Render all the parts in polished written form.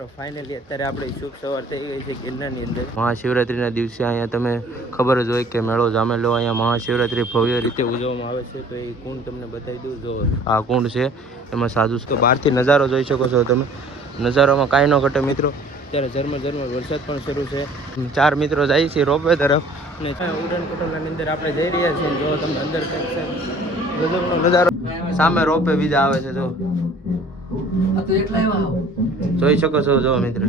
મિત્રો ફાઇનલી અત્યારે આપણે શુભ સવાર થઈ ગઈ છે ગિરનારની અંદર મહાશિવરાત્રિના દિવસે અહીંયા તમે ખબર જ હોય કે મેળો જામેલો અહીંયા મહાશિવરાત્રિ ભવ્ય રીતે ઉજવવામાં આવે છે. તો એ કુંડ તમને બતાવી દઉં. જો આ કુંડ છે એમાં સાધુ તો બહારથી નજારો જોઈ શકો છો તમે. નજારોમાં કાંઈ ન ઘટે મિત્રો. અત્યારે ઝરમર વરસાદ પણ શરૂ છે. 4 મિત્રો જાય છે રોપવે તરફ અને ઉડન ખટોલાની અંદર આપણે જઈ રહ્યા છીએ. જો તમને અંદર ગજબનો નજારો સામે રોપવે બીજા આવે છે. જો જોઈ શકો છો. જો મિત્ર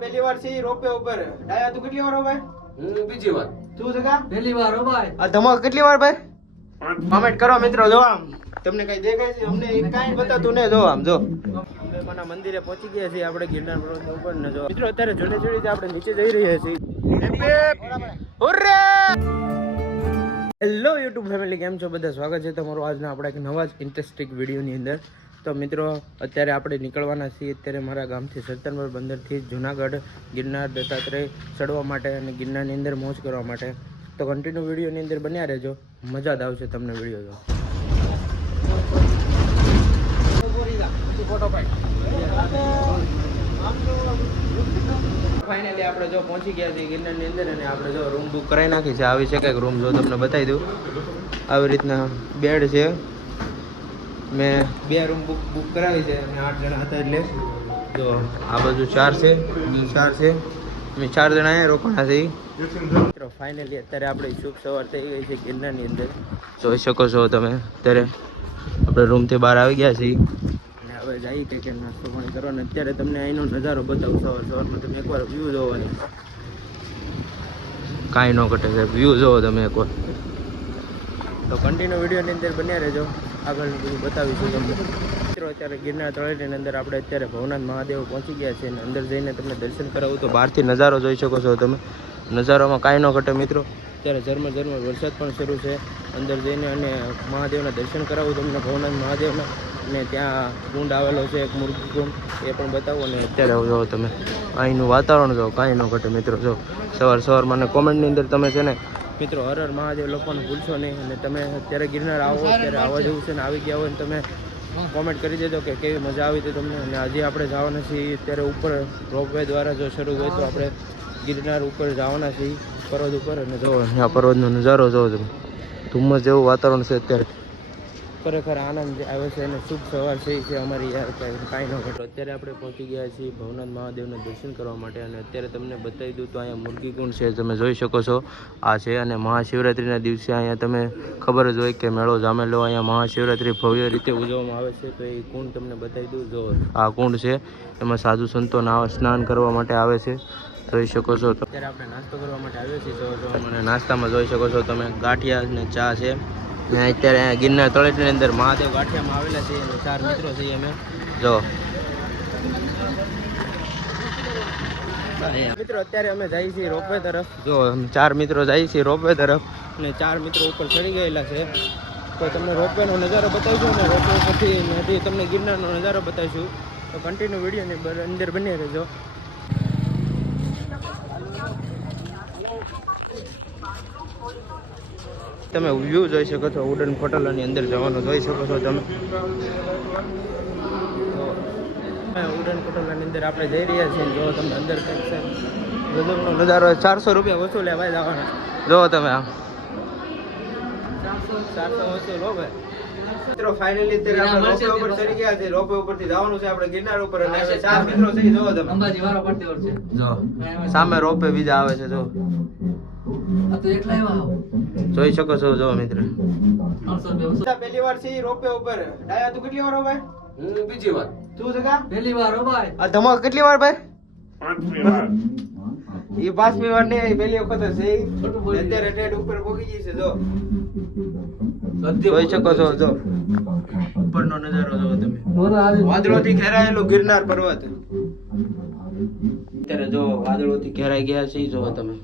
પહેલી વાર છે રોપવે ઉપર. ડાયા તું કેટલી વાર હો ભાઈ? હું બીજી વાર. તું જગા પહેલી વાર હો ભાઈ. આ ધમાલ કેટલી વાર ભાઈ? કમેન્ટ કરો મિત્રો. જો આમ તમને કઈ દેખાય છે? અમને કાંઈ બતાતું ને. જો આમ જો માના મંદિરે પહોંચી ગયા છીએ આપણે ગિરનાર પર્વત ઉપર ને. જો મિત્રો અત્યારે જોડે આપણે નીચે જઈ રહ્યા છીએ. હેલો યુટ્યુબ ફેમિલી, કેમ છો બધા? સ્વાગત છે તમારું આજના આપણા એક નવા જ ઇન્ટરેસ્ટિંગ વિડીયોની અંદર. તો મિત્રો અત્યારે આપણે નીકળવાના છીએ. અત્યારે મારા ગામથી સરતનપર બંદરથી જુનાગઢ ગિરનાર દત્તાત્રેય ચડવા માટે અને ગિરનારની અંદર મોજ કરવા માટે. તો કન્ટિન્યુ વિડીયોની અંદર બન્યા રહેજો, મજા જ આવશે તમને વિડીયો જો. ફાઇનલી આપણે જો પહોંચી ગયા છીએ ગિરનારની અંદર અને આપણે જો રૂમ બુક કરાવી નાખી છે. આવી છે કંઈક રૂમ, જો તમને બતાવી દઉં. આવી રીતના બેડ છે. મેં 2 રૂમ બુક કરાવી છે અને 8 જણા હતા એટલે. જો આ બાજુ 4 છે, 4 છે. અમે 4 જણા અહીંયા રોકાણા છે. મિત્રો ફાઇનલી અત્યારે આપણે શુભ સવાર થઈ ગઈ છે ગિરનારની અંદર. જોઈ શકો છો તમે. અત્યારે આપણે રૂમથી બહાર આવી ગયા છીએ અને હવે જઈએ કે નાસ્તો પાણી કરવાનો. અત્યારે તમને અહીંનો નજારો બતાવું. સવારમાં તમે એકવાર વ્યૂ જોવાની કાંઈ ન ઘટે છે. વ્યૂ જોવો તમે એકવાર. તો કન્ટિન્યુ વિડીયોની અંદર બન્યા રહેજો, આગળનું બધું બતાવીશું તમને. મિત્રો અત્યારે ગિરનાર તળેટીની અંદર આપણે અત્યારે ભવનાથ મહાદેવ પહોંચી ગયા છે અને અંદર જઈને તમને દર્શન કરાવું. તો બહારથી નજારો જોઈ શકો છો તમે. નજારોમાં કાંઈ ન ઘટે મિત્રો. અત્યારે ઝરમર વરસાદ પણ શરૂ છે. અંદર જઈને અને મહાદેવના દર્શન કરાવું તમને, ભવનાથ મહાદેવના. અને ત્યાં કુંડ આવેલો છે એક મુર્ગી કુંડ, એ પણ બતાવો. અને અત્યારે જો તમે અહીંનું વાતાવરણ જો કાંઈ ન ઘટે મિત્રો. જો સવારમાં અને કોમેન્ટની અંદર તમે છે ને મિત્રો હર હર મહાદેવ લખવાનું ભૂલશો નહીં. અને તમે અત્યારે ગિરનાર આવો, ત્યારે આવવા જેવું છે ને આવી ગયા હોય ને તમે કોમેન્ટ કરી દેજો કે કેવી મજા આવી હતી તમને. અને આજે આપણે જવાના છીએ અત્યારે ઉપર રોપવે દ્વારા જો શરૂ હોય તો આપણે ગિરનાર ઉપર જવાના છીએ પર્વત ઉપર. અને જો અહીંયા પર્વતનો નજારો જોવો તમે. ધુમ્મસ જેવું વાતાવરણ છે અત્યારે. ખરેખર આનંદ આવે છે અને શુભ સવાર છે અમારી યાર. કાંઈ ન ઘટો. અત્યારે આપણે પહોંચી ગયા છીએ ભવનાથ મહાદેવના દર્શન કરવા માટે. અને અત્યારે તમને બતાવી દઉં તો અહીંયા મુર્ગી કુંડ છે, તમે જોઈ શકો છો. આ છે અને મહાશિવરાત્રિના દિવસે અહીંયા તમે ખબર જ હોય કે મેળો જામેલો અહીંયા મહાશિવરાત્રિ ભવ્ય રીતે ઉજવવામાં આવે છે. તો એ કુંડ તમને બતાવી દઉં. જો આ કુંડ છે, એમાં સાધુ સંતો સ્નાન કરવા માટે આવે છે, જોઈ શકો છો. અત્યારે આપણે નાસ્તો કરવા માટે આવ્યો છીએ. અને નાસ્તામાં જોઈ શકો છો તમે ગાંઠિયા અને ચા છે. અત્યારે ગિરનાર તળેટીની અંદર મહાદેવ ગાંઠિયામાં આવેલા છે. 4 મિત્રો છીએ અમે. જો મિત્રો અત્યારે અમે જઈએ છીએ રોપવે તરફ. જો 4 મિત્રો જઈએ છીએ રોપવે તરફ અને 4 મિત્રો ઉપર ચડી ગયેલા છે. તો તમને રોપવેનો નજારો બતાવીશું અને રોપવે પરથી તમને ગિરનારનો નજારો બતાવીશું. તો કન્ટિન્યુ વિડીયોની અંદર બની રહેજો. તમે વ્યૂ જોઈ શકો છો. ઉડન ખટોલાની અંદર જવાનું જોઈ શકો છો તમે. ઉડન ખટોલાની અંદર આપણે જઈ રહ્યા છીએ. જો તમે અંદર કંઈક છે ગજબનો નજારો. 400 રૂપિયા વસૂલ ભાઈ જવાના. જો તમે આમ 400 વસૂલ હો ભાઈ. મિત્રો ફાઇનલી અત્યારે આપણે રોપવે ઉપર ચડી ગયા છે. રોપવે ઉપરથી જવાનું છે આપણે ગિરનાર ઉપર. અને 4 મિત્રો છે. જો તમે અંબાજી વાળો પડતી હોય છે. જો સામે રોપવે બીજા આવે છે. જો જોઈ શકો છો. જો મિત્ર પહેલી વાર છે રોપવે ઉપર. ડાયા તું કેટલી વાર હો ભાઈ? હું બીજી વાર. તું જગા પહેલી વાર હો ભાઈ. આ ધમાલ કેટલી વાર ભાઈ? 5મી વાર નહીં, પહેલી વખત છે. અત્યારે ટેડ ઉપર પહોંચી ગઈ છે. જો જોઈ શકો છો. જો ઉપરનો નજારો જો તમે. વાદળોથી ઘેરાયેલો ગિરનાર પર્વત. અત્યારે જો વાદળોથી ઘેરાઈ ગયા છે. જો તમે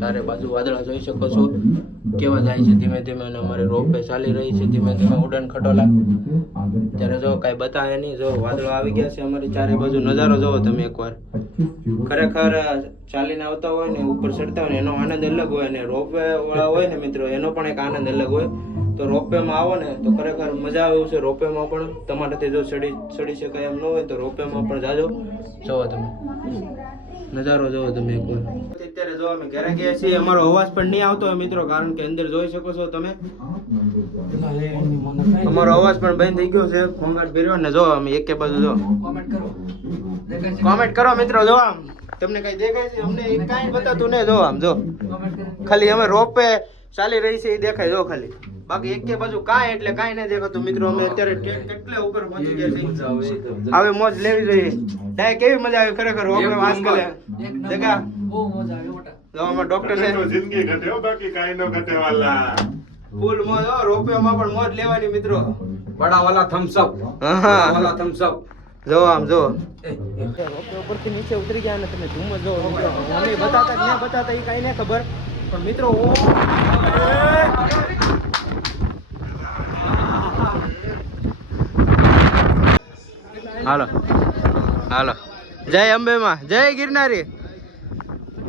ચારે બાજુ વાદળા જોઈ શકો છો કેવા જાય છે ધીમે ધીમે. અને અમારે રોપવે ચાલી રહી છે ધીમે ધીમે ઉડન ખટોલા. ત્યારે જો કાંઈ બતાવે નહીં. જો વાદળો આવી ગયા છે અમારી ચારે બાજુ. નજારો જોવો તમે એકવાર. ખરેખર ચાલીને આવતા હોય ને ઉપર ચડતા હોય ને એનો આનંદ અલગ હોય. અને રોપવે વાળા હોય ને મિત્રો એનો પણ એક આનંદ અલગ હોય. તો રોપવેમાં આવો ને તો ખરેખર મજા આવે એવું છે. રોપવેમાં પણ તમારાથી જો ચડી શકાય એમ ન હોય તો રોપવેમાં પણ જાજો. જોવો તમે નજારો જોવો તમે એકવાર. અત્યારે જો અમે ઘરે ગયા છીએ, અમારો અવાજ પણ નહીં આવતો હોય મિત્રો, કારણ કે અંદર જોઈ શકો છો તમે અમારો અવાજ પણ બંધ થઈ ગયો છે. ઘોંઘાટ ભર્યો ને જો અમે એકે બાજુ જો કોમેન્ટ કરો મિત્રો. જો આમ તમને કઈ દેખાય છે? અમને કાંઈ બતાતું નહીં. જો આમ જો ખાલી અમે રોપે ચાલી રહી છે એ દેખાય જો ખાલી, બાકી એકે બાજુ કાંઈ એટલે કાંઈ નહીં દેખાતું મિત્રો. અમે અત્યારે કેટલે ઉપર પહોંચી ગયા છીએ. હવે મોજ લેવી જોઈએ. ડાય કેવી મજા આવી ખરેખર રોપે વાસ કરે જગા. બહુ મજા આવી મોટા. જો અમાર ડોક્ટર છે જિંદગી ઘટે હો, બાકી કાઈ ન ઘટે વાલા. ફૂલ મોજ. રોપવેમાં પણ મોજ લેવાની મિત્રો. બડા વાલા થમ્સ અપ. હા વાલા થમ્સ અપ. જો આમ જો રોપવે ઉપરથી નીચે ઉતરી ગયા ને તમે ધુમ્મસ જો મિત્રો. અમે બતાતા જ ના બતાતા એ કાંઈ નહીં ખબર, પણ મિત્રો હાલો હાલો. જય અંબેમાં, જય ગિરનારી.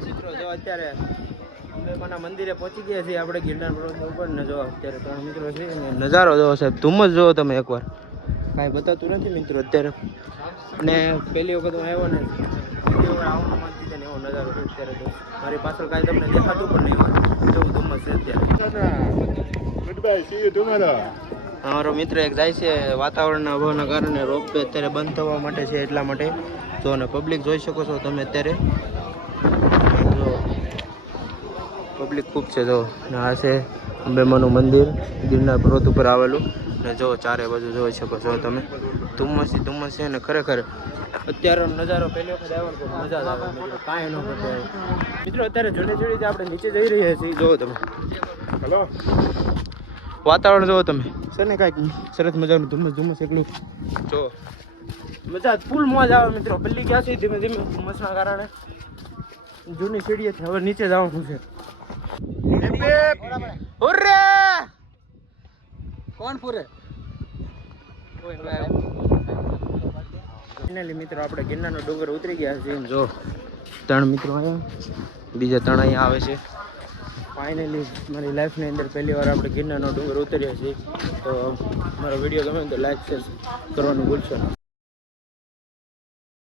મિત્રો જો અત્યારે અંબેમાના મંદિરે પહોંચી ગયા છીએ આપણે ગિરનાર પર્વત ઉપર ને જો અત્યારે ત્રણ મિત્રો છે ને નજારો જોવો સાહેબ. ધુમ્મસ જોવો તમે એકવાર, કાંઈ બતાતું નથી મિત્રો અત્યારે. અને પહેલી વખત હું આવ્યો ને પહેલી વખત આવવામાં માંગતી ને એવો નજારો છે અત્યારે. તો મારી પાછળ કાંઈ તમને દેખાતું પણ નહીં જેવું ધુમ્મસ છે અત્યારે. Good bye, C you tomorrow. અમારો મિત્ર એક જાય છે વાતાવરણના અભાવના કારણે. રોપવે અત્યારે બંધ થવા માટે છે એટલા માટે. જો અને પબ્લિક જોઈ શકો છો તમે અત્યારે. જો પબ્લિક ખૂબ છે. જો ને આ છે અંબેમાનું મંદિર ગિરનાર પર્વત ઉપર આવેલું. ને જો ચારે બાજુ જોઈ શકો છો તમે. ધુમ્મસ છે ને ખરેખર અત્યારે નજારો પહેલી વખત આવ્યો તો મજા જ આવે મિત્રો. કાંઈ ન ઘટે મિત્રો. અત્યારે જોડે આપણે નીચે જઈ રહ્યા છીએ. જુઓ તમે હેલો, વાતાવરણ જોવો તમે સર ને કાંઈક સરસ મજાનું ધુમ્મસ એકલું જો મજા ફૂલ મોજ આવે મિત્રો. પલ્લી ગયા છે ધીમે ધીમે ધુમ્મસના કારણે. જૂની સીડીએથી હવે નીચે જવાનું છે. હુર્રે! કોણ પૂરે? ફાઇનલી મિત્રો આપણે ગિરનારનો ડુંગર ઉતરી ગયા છીએ. જો 3 મિત્રો આવ્યા, બીજા 3 અહીંયા આવે છે. ફાઇનલી મારી લાઈફની અંદર પહેલી વાર આપણે ગિરનારનો ડુંગર ઉતર્યા છીએ. તો મારો વિડીયો ગમે તો લાઈક શેર કરવાનું ભૂલશો નહીં.